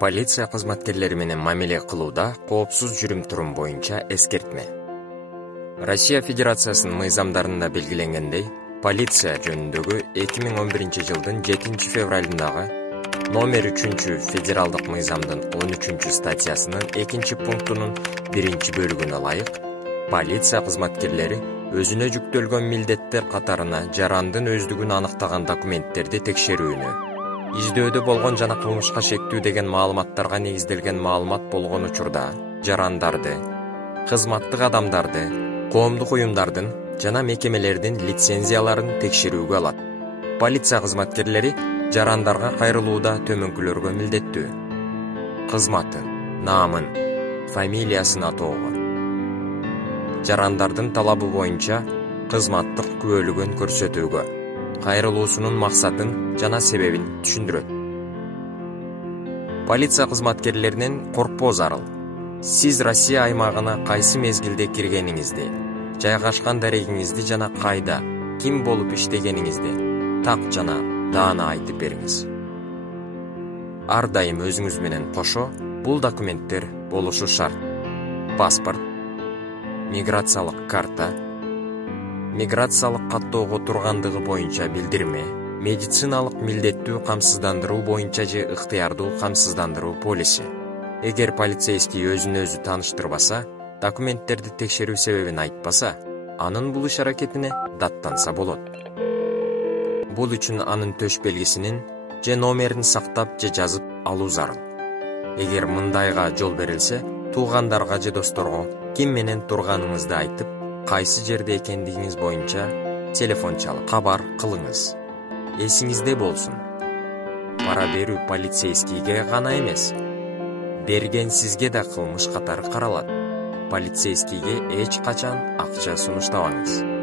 Полиция кызматкерлери менен мамиле кылууда коопсуз жүрүм-турум боюнча эскертме. Россия Федерациясынын мыйзамдарында белгиленгендей, полиция жөнүндөгү 2011 жылдын 7 февралындагы номер 3 федералдык мыйзамдын 13 статьясынын 2 пунктунун 1 бөлүгүнө ылайык, полиция кызматкерлери өзүнө жүктөлгөн милдеттер катарына жарандын өздүгүн аныктаган документтерди текшерүүнү, издөөдө болгон жана кылмышка шектүү деген маалыматтарга негизделген маалымат болгон учурда жарандарды, кызматтык адамдарды, коомдук уюмдардын жана мекемелердин лицензияларын текшерүүгө алат. Полиция кызматкерлери жарандарга кайрылууда төмөнкүлөргө милдеттүү: кызматын, наамын, фамилиясын атоого, жарандардын талабы боюнча кызматтык күбөлүгүн көрсөтүүгө, кайрылуусунун максатын жана себебин түшүндүрөт. Полиция кызматкерлеринен коркпоо зарыл. Сиз Россия аймагына кайсы мезгилде киргениңизди, жайгашкан дарегиңизди жана кайда, ким болуп иштегениңизди так жана даана айтып бериңиз. Ар дайым өзүңүз менен кошо бул документтер болушу шарт: паспорт, миграциялык карта, миграциялык каттоого тургандыгы боюнча билдирме, медициналык милдеттүү камсыздандыруу боюнча же ыктыярдуу камсыздандыруу полиси. Эгер полицейский өзүн өзү тааныштырбаса, документтерди текшерүү себебин айтпаса, анын бул иш аракетине даттанса болот. Бул үчүн анын төш белгисинин же номерин сактап же жазып алуу зарыл. Эгер мындайга жол берилсе, туугандарга же досторго ким менен турганыңызды айтып, кайсы жерде экендигиңиз боюнча телефон чалып кабар кылыңыз. Эсиңизде болсун, пара берүү полицейскийге гана эмес, берген сизге да кылмыш катары каралат. Полицейскийге эч качан акча сунуштабаңыз.